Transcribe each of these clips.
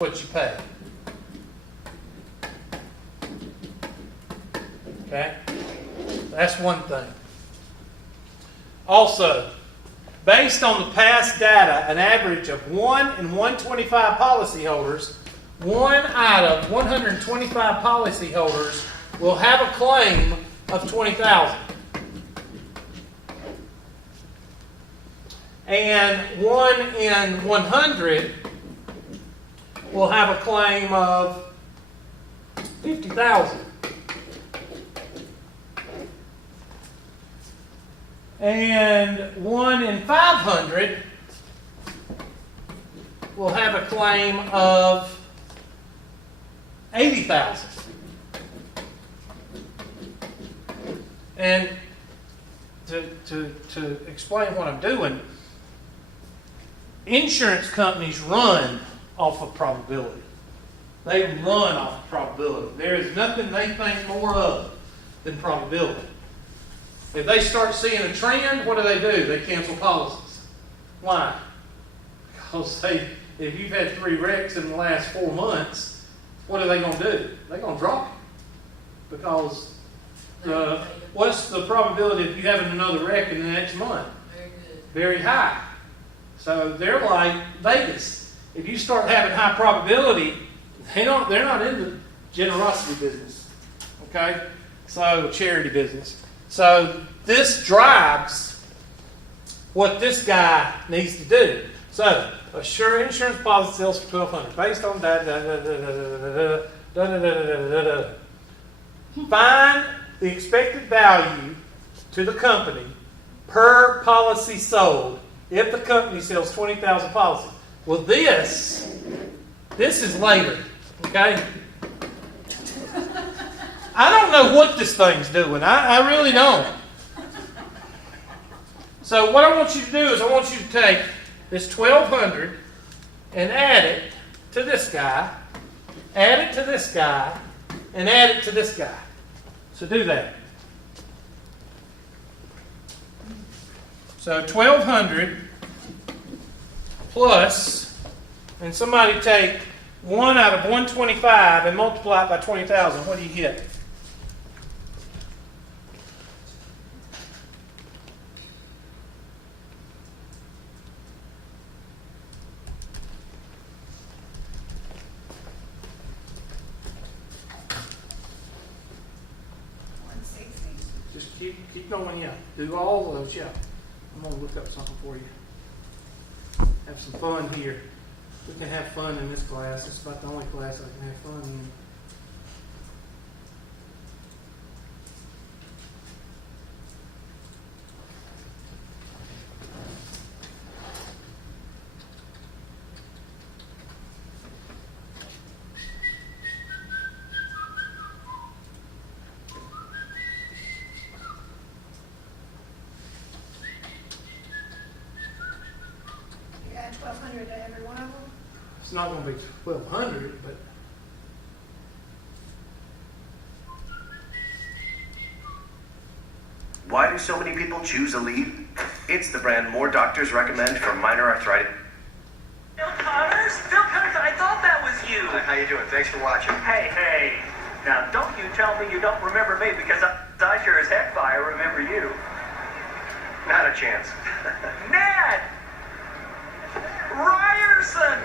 what you pay. Okay? That's one thing. Also, based on the past data, an average of 1 in 125 policyholders, 1 out of 125 policyholders will have a claim of $20,000. And 1 in 100 will have a claim of $50,000. And 1 in 500 will have a claim of $80,000. And to explain what I'm doing, insurance companies run off of probability. They run off of probability. There is nothing they think more of than probability. If they start seeing a trend, what do? They cancel policies. Why? Because if you've had 3 wrecks in the last 4 months, what are they going to do? They're going to drop it. Because what's the probability of you having another wreck in the next month? Very good. Very high. So they're like Vegas. If you start having high probability, they're not in the generosity business. Okay? So charity business. So this drives what this guy needs to do. So a sure insurance policy sells for $1,200 based on Find the expected value to the company per policy sold if the company sells 20,000 policies. Well, this is later. Okay? I don't know what this thing's doing. I really don't. So what I want you to do is I want you to take this 1,200 and add it to this guy, add it to this guy, and add it to this guy. So do that. So 1,200 plus, and somebody take 1 out of 125 and multiply it by 20,000. What do you get? Just keep going, yeah. Do all those, yeah. I'm going to look up something for you. Have some fun here. We can have fun in this class. It's about the only class I can have fun in. You add 1,200 to every one of them? It's not going to be 1,200, but Why do so many people choose Aleve? It's the brand more doctors recommend for minor arthritis. Phil Connors? Phil Connors, I thought that was you. How you doing? Thanks for watching. Hey. Now, don't you tell me you don't remember me, because I sure as heck I remember you. Not a chance. Ned! Ryerson!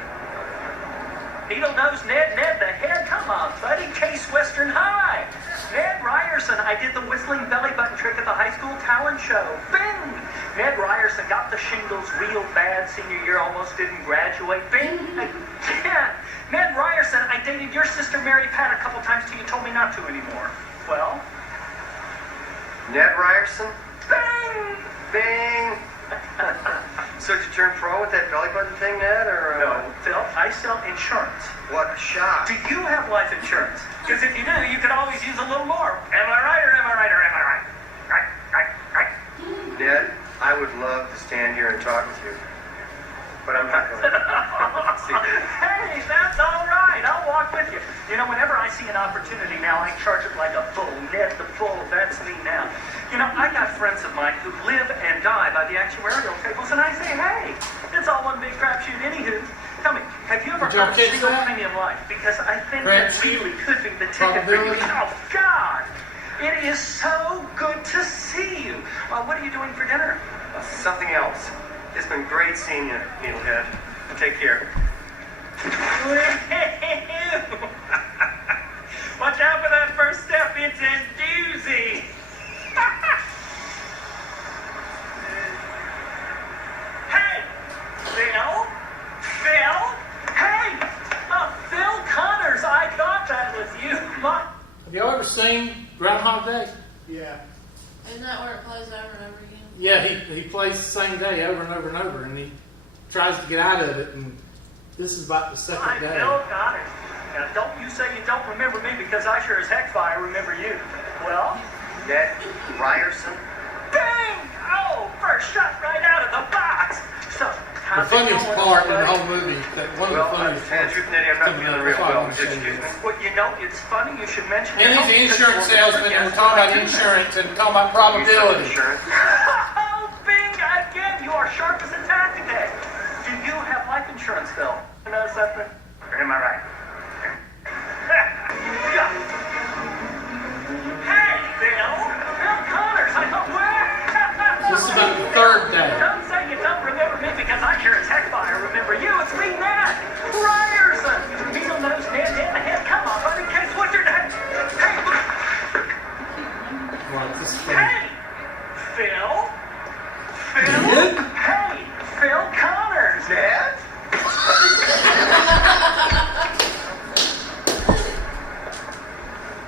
Needle-nosed Ned the head? Come on, buddy. Case Western High. Ned Ryerson. I did the whistling belly button trick at the high school talent show. Bing! Ned Ryerson got the shingles real bad senior year, almost didn't graduate. Bing! Again! Ned Ryerson, I dated your sister Mary Pat a couple times till you told me not to anymore. Well? Ned Ryerson? Bing! Bing! So did you turn pro with that belly button thing, Ned, or? No, Phil, I sell insurance. What a shock. Do you have life insurance? Because if you do, you could always use a little more. Am I right or am I right or am I right? Right. Ned, I would love to stand here and talk with you, but I'm not going to. Hey, that's all right. I'll walk with you. You know, whenever I see an opportunity now, I charge it like a bull. Ned the bull, that's me now. You know, I got friends of mine who live and die by the actuarial tables, and I say, hey, it's all one big crapshoot anywho. Tell me, have you ever y'all prefer catch single that? premium life because I think Perhaps that really could be the ticket for you. probability? Oh, God! It is so good to see you. What are you doing for dinner? Something else. It's been great seeing you, Needlehead. Take care. Watch out for that first step. It's a doozy. Hey, Phil? Hey, Phil Connors. I thought that was you. Have y'all ever seen Groundhog Day? Yeah. Isn't that where it plays over and over again? Yeah, he plays the same day over and over and over, and he tries to get out of it, and this is about the Hi, second day. Phil Connors. Now, don't you say you don't remember me because I sure as heck fire remember you. Well, Ned Ryerson? bang! Oh, first shot right out of the box. So, The how's it funniest going, part in the buddy? whole movie, that one of Well, the funniest to tell you the truth, Nettie, I'm not coming feeling out, real that's why well. I'm Would you saying excuse me? this. Well, you know, it's funny you should mention And it. he's an insurance salesman, and we're talking about insurance and talking about probability. Insurance? Oh, Bing, again, you are sharp as a tack today. Do you have life insurance, Phil? You know something? Or am I right? Yeah. Hey, Phil. Phil Connors, I thought, This is about the third day. Don't say you don't remember me because I sure as heck fire remember you. It's me, Ned Ryerson. Needle-nosed Ned in the head. Come on, buddy. Case what's your name? Hey, Well, this is funny. hey, Phil. Ned? Hey, Phil Connors. Ned?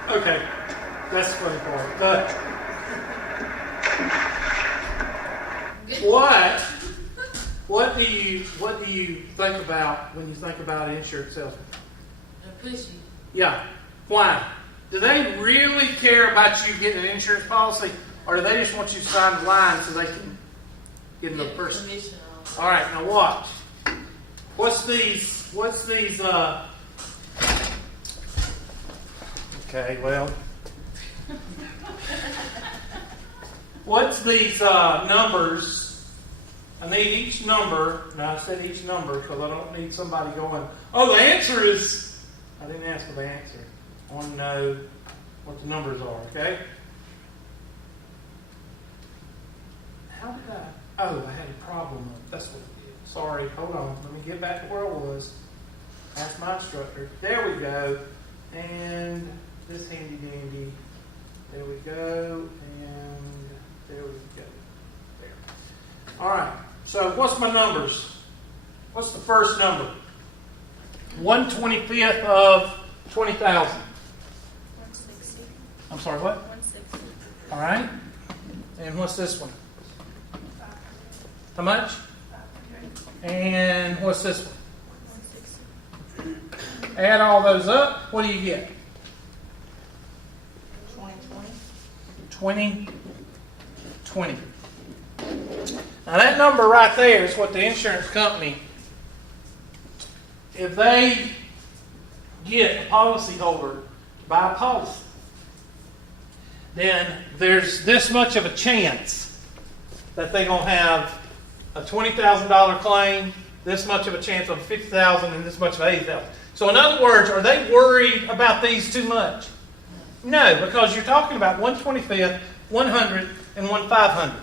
Okay, that's the funny part. But what do you think about when you think about an insurance salesman? They're pushy. Yeah. Why? Do they really care about you getting an insurance policy, or do they just want you to sign the line so they can get in the Get person? commission on it. All right, now watch. What's these? Okay, well. What's these numbers? I need each number. Now I said each number because I don't need somebody going, oh, the answer is. I didn't ask for the answer. I want to know what the numbers are, okay? How did I? Oh, I had a problem. That's what it did. Sorry, hold on. Let me get back to where I was. Ask my instructor. There we go. And this handy dandy. There we go. And there we go. There. All right. So what's my numbers? What's the first number? 1/25 of 20,000. 160. I'm sorry, what? 160. All right. And what's this one? 500. How much? 500. And what's this one? 160. Add all those up. What do you get? 2020. 20. Now that number right there is what the insurance company, if they get a policyholder to buy a policy, then there's this much of a chance that they're going to have a $20,000 claim, this much of a chance of $50,000, and this much of $80,000. So in other words, are they worried about these too much? No, because you're talking about 1/25, 100, and 1/500.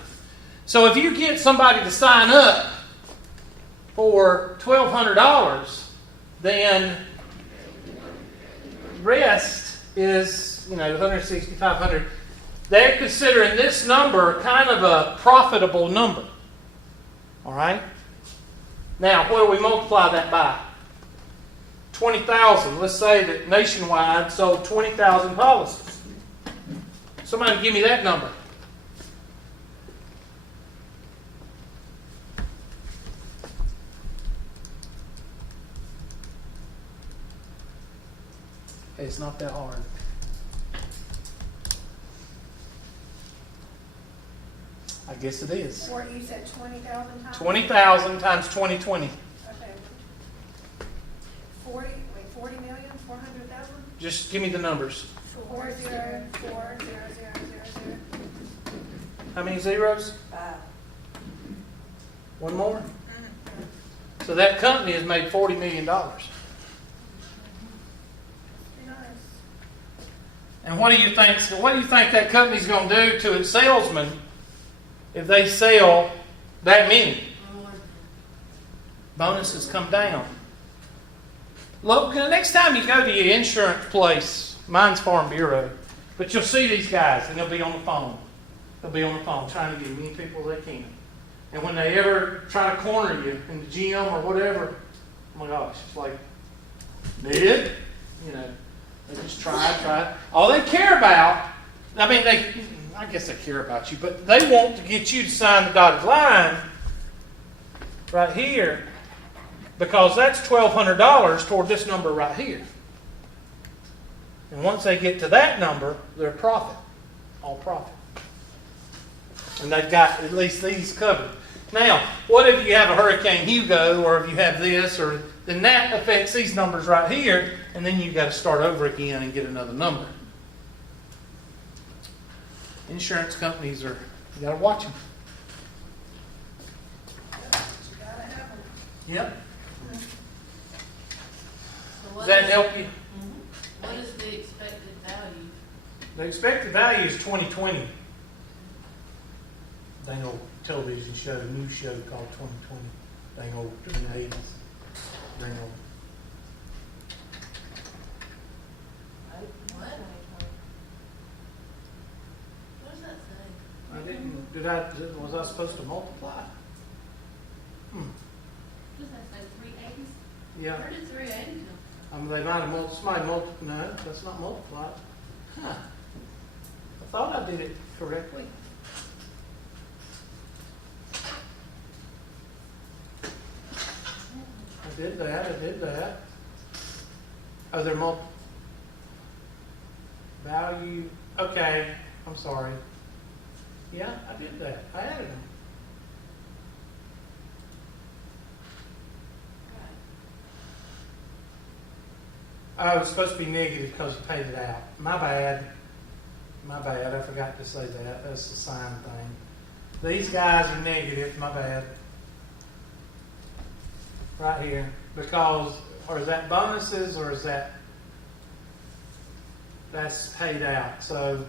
So if you get somebody to sign up for $1,200, then the rest is, 160, 500. They're considering this number kind of a profitable number. All right? Now, what do we multiply that by? 20,000. Let's say that Nationwide sold 20,000 policies. Somebody give me that number. Hey, it's not that hard. I guess it is. You said 20,000 times? 20,000 times 2020. Okay. 40 million, 400,000? Just give me the numbers. 4040000. How many zeros? 5. One more? So that company has made $40 million. And what do you think? So what do you think that company's going to do to its salesmen if they sell that many? Bonuses come down. Look, the next time you go to your insurance place, mine's Farm Bureau, but you'll see these guys and they'll be on the phone. They'll be on the phone trying to get as many people as they can. And when they ever try to corner you in the gym or whatever, oh my gosh, it's like, Ned, you know, they just try. All they care about, I mean, I guess they care about you, but they want to get you to sign the dotted line right here because that's $1,200 toward this number right here. And once they get to that number, they're profit, all profit. And they've got at least these covered. Now, what if you have a Hurricane Hugo, or if you have this, or then that affects these numbers right here, and then you've got to start over again and get another number. Insurance companies you got to watch them. You gotta have them. Yep. So Does that help you? What is the expected value? The expected value is 2020. Dang old television show, news show called 2020. Dang old in the 80s. Dang old. What? What does that say? I didn't. Was I supposed to multiply? What does that say? 380? Yeah. Where did 380 come They might have somebody multiplied. No, that's not multiplied. Huh. I thought I did it correctly. I did that. Oh, they're value. Okay, I'm sorry. Yeah, I did that. I added them. Oh, it was supposed to be negative because you paid it out. My bad. I forgot to say that. That's the sign thing. These guys are negative. My bad. Right here. Because, or is that bonuses or is that's paid out. So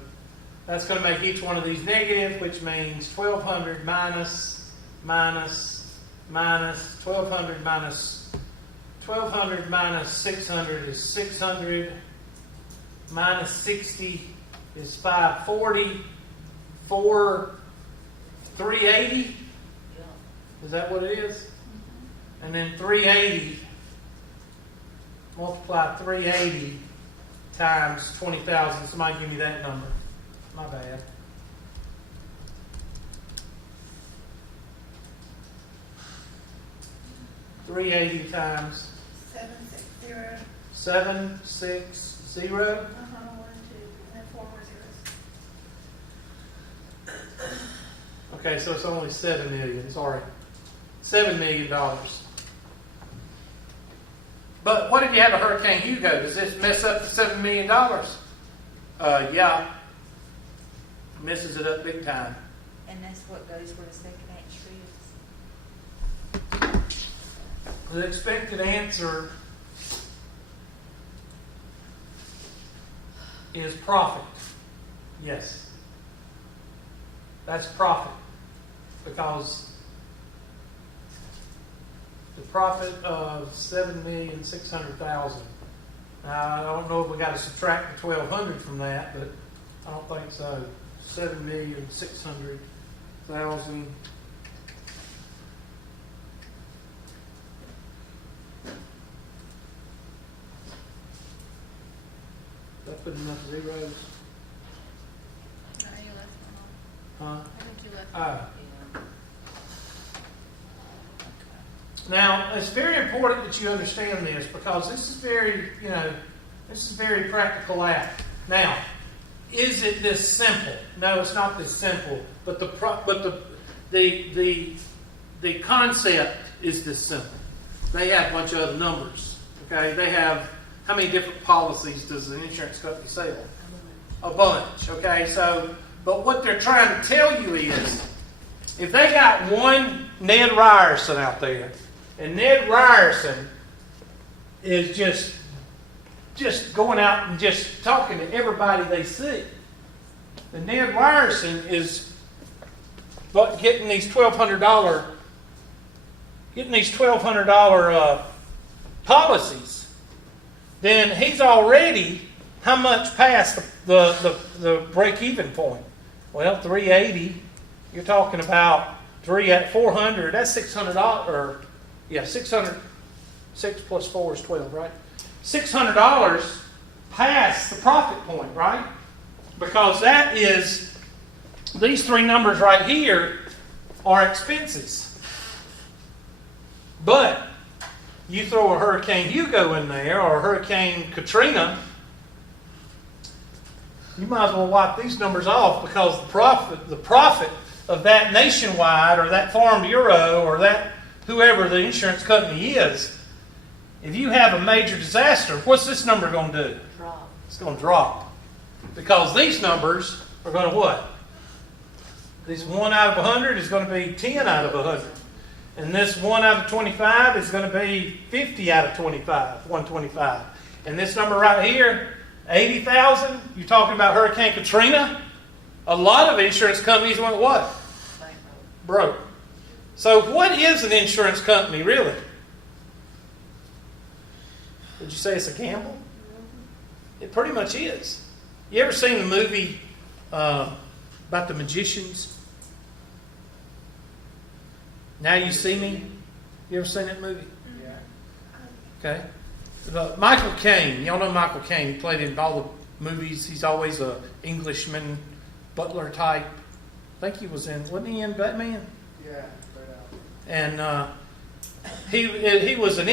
that's going to make each one of these negative, which means 1,200 minus 1,200 minus 600 is 600. Minus 60 is 540. 380? Is that what it is? And then 380, multiply 380 times 20,000. Somebody give me that number. My bad. $380 times 760. 760. 1, 2, and then 4 more zeros. Okay, so it's only $7 million. Sorry, $7 million. But what if you have a Hurricane Hugo? Does this mess up the $7 million? Yeah. Messes it up big time. And that's what goes where the second answer is. The expected answer is profit. Yes. That's profit. Because the profit of $7,600,000. Now, I don't know if we got to subtract the 1,200 from that, but I don't think so. 7,600,000. Did I put enough zeros? No, you left one off. Huh? I think you left Oh. Now, it's very important that you understand this because this is very, this is very practical act. Now, is it this simple? No, it's not this simple. But the concept is this simple. They have a bunch of other numbers. Okay, they have how many different policies does an insurance company sell? A bunch. Okay, so but what they're trying to tell you is, if they got one Ned Ryerson out there, and Ned Ryerson is just just going out and just talking to everybody they see. And Ned Ryerson is getting these $1,200 policies. Then he's already how much past the break-even point? Well, 380. You're talking about 400. That's $600. Or yeah, 600. 6 plus 4 is 12, right? $600 past the profit point, right? Because that is, these three numbers right here are expenses. But you throw a Hurricane Hugo in there or a Hurricane Katrina, you might as well wipe these numbers off, because the profit of that Nationwide or that Farm Bureau or that whoever the insurance company is, if you have a major disaster, what's this number going to do? Drop. It's going to drop. Because these numbers are going to what? This 1 out of 100 is going to be 10 out of 100. And this 1 out of 25 is going to be 50 out of 25, 125. And this number right here, 80,000, you're talking about Hurricane Katrina. A lot of insurance companies went what? Broke. So what is an insurance company really? Did you say it's a gamble? It pretty much is. You ever seen the movie about the magicians? Now You See Me? You ever seen that movie? Yeah. Okay. Michael Caine. Y'all know Michael Caine. He played in all the movies. He's always a Englishman, butler type. I think he was in, wasn't he in Batman? Yeah, right out. And he was an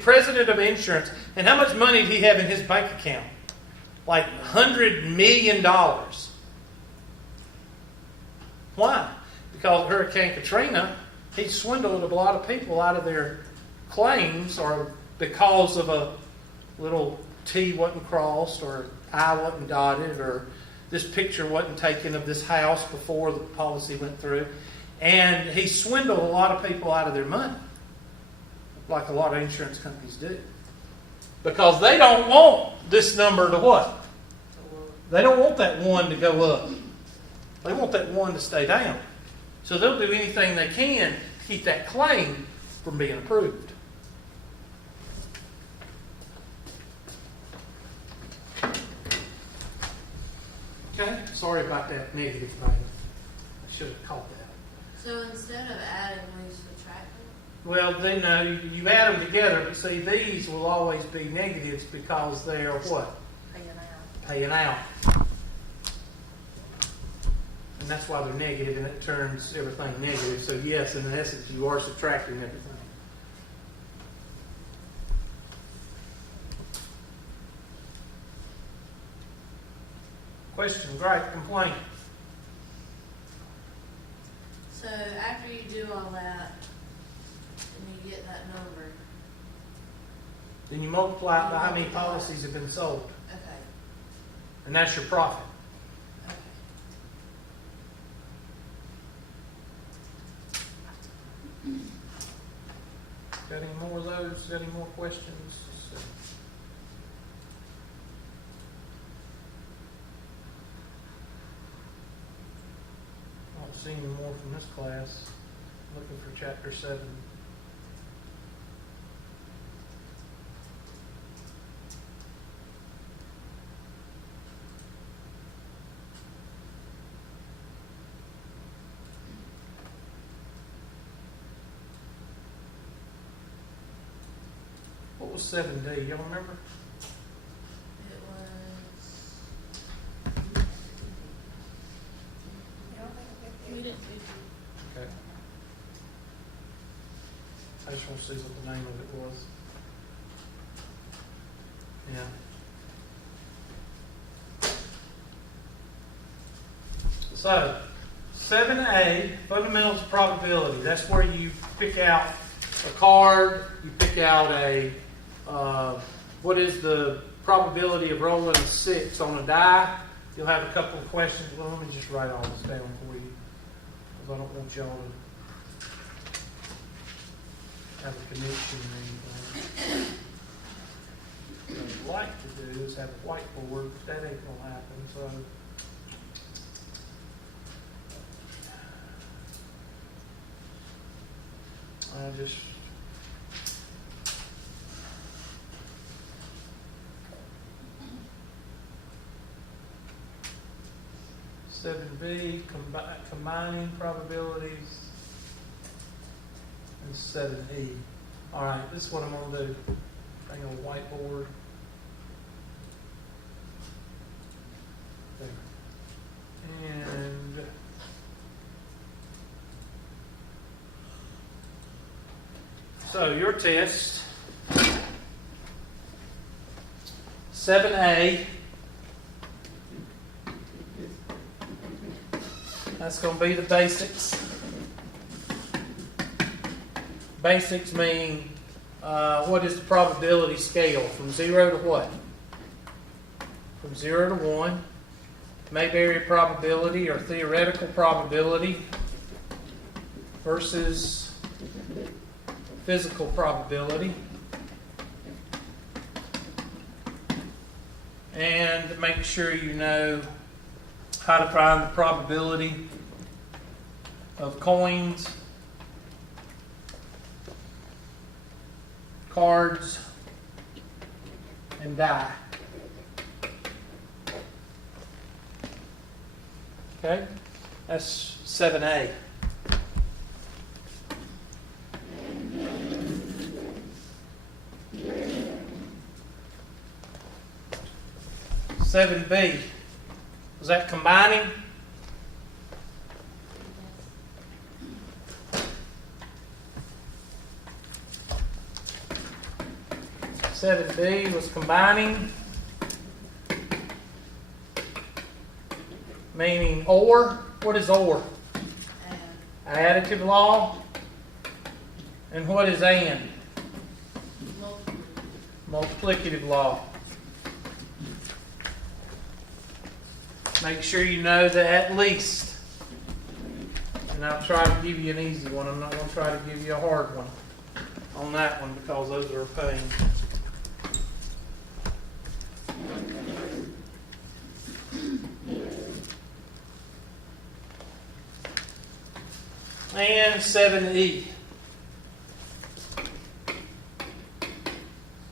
president of insurance. And how much money did he have in his bank account? Like $100 million. Why? Because of Hurricane Katrina, he swindled a lot of people out of their claims, or because of a little T wasn't crossed, or I wasn't dotted, or this picture wasn't taken of this house before the policy went through. And he swindled a lot of people out of their money, like a lot of insurance companies do. Because they don't want this number to what? They don't want that 1 to go up. They want that 1 to stay down. So they'll do anything they can to keep that claim from being approved. Okay? Sorry about that negative thing. I should have caught that. So instead of adding, we subtract them? Well, then you add them together, but see, these will always be negatives because they are what? Paying out. And that's why they're negative, and it turns everything negative. So yes, in essence, you are subtracting everything. Question, great, complaint. So after you do all that, and you get that number, Then you multiply it by how many policies have been sold. okay, And that's your profit. okay. Got any more of those? Got any more questions? Let's see. I don't see any more from this class. Looking for chapter 7. What was 7D? Y'all remember? It was, You don't think we it didn't do, Okay. I just want to see what the name of it was. Yeah. So, 7A, fundamentals of probability. That's where you pick out a card, you pick out a, what is the probability of rolling a 6 on a die. You'll have a couple of questions. Well, let me just write all this down for you, because I don't want y'all to have a connection or anything. would like to do is have a whiteboard, but that ain't gonna happen, so. I just. Seven B, combining probabilities. And 7E. All right, this is what I'm going to do. Bring a whiteboard. There. And so your test, 7A, that's going to be the basics. Basics mean what is the probability scale from 0 to what? From 0 to 1. Mayberry probability or theoretical probability versus physical probability. And make sure you know how to find the probability of coins, cards, and die. Okay? That's 7A. Seven B. Was that combining? Seven B was combining, meaning or. What is or? Additive law. And what is and? Multiplicative law. Make sure you know that at least. And I'll try to give you an easy one. I'm not going to try to give you a hard one on that one because those are a pain. And 7E.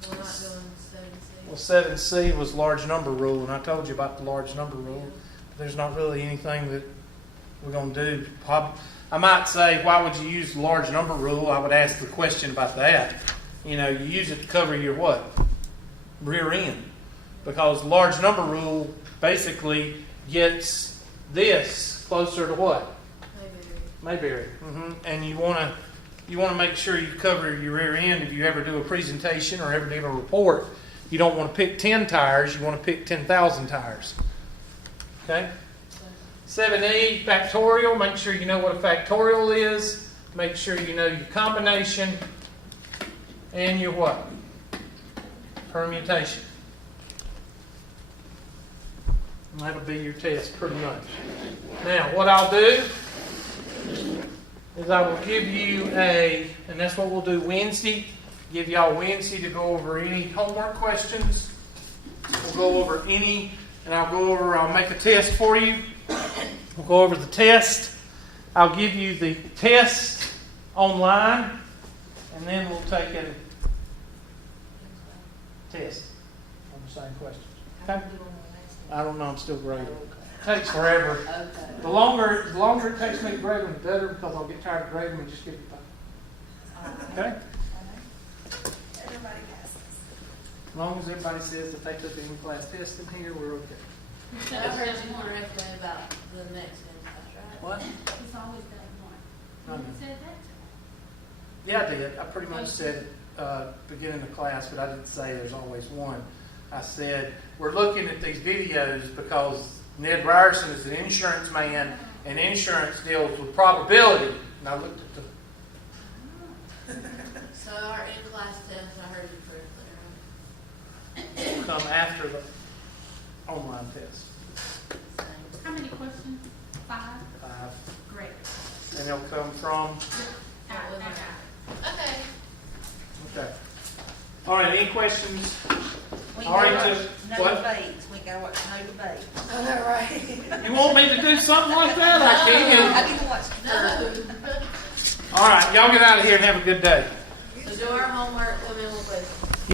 We're not doing 7C. Well, 7C was large number rule, and I told you about the large number rule. There's not really anything that we're going to do. I might say, why would you use the large number rule? I would ask the question about that. You know, you use it to cover your what? Rear end. Because large number rule basically gets this closer to what? Mayberry. And you want to make sure you cover your rear end if you ever do a presentation or ever do a report. You don't want to pick 10 tires, you want to pick 10,000 tires. Okay? 7E, factorial. Make sure you know what a factorial is. Make sure you know your combination and your what? Permutation. And that'll be your test pretty much. Now, what I'll do is I will give you and that's what we'll do Wednesday. Give y'all Wednesday to go over any homework questions. We'll go over any, and I'll make a test for you. We'll go over the test. I'll give you the test online, and then we'll take a test on the same questions. Okay? I don't know, I'm still grading. It takes forever. The longer it takes me to grade them, the better, because I'll get tired of grading them and just give it back. Okay? Everybody passes. As long as everybody says that they took the in-class test in here, we're okay. I heard you correctly about the next in-class, right? What? It's always that one. Okay. You said that? Yeah, I did. I pretty much said beginning of class, but I didn't say there's always one. I said, we're looking at these videos because Ned Ryerson is an insurance man, and insurance deals with probability. And I looked at the... So our in-class test, I heard you correctly, right? come after the online test. How many questions? 5? 5. Great. And they'll come from... I got it. Okay. Okay. All right, any questions We Already gotta took- watch no what? debates. We gotta watch no debates. I know, right? You want me to do something like that? I can. I didn't watch. No. All right, y'all get out of here and have a good day. So do our homework, come in with questions.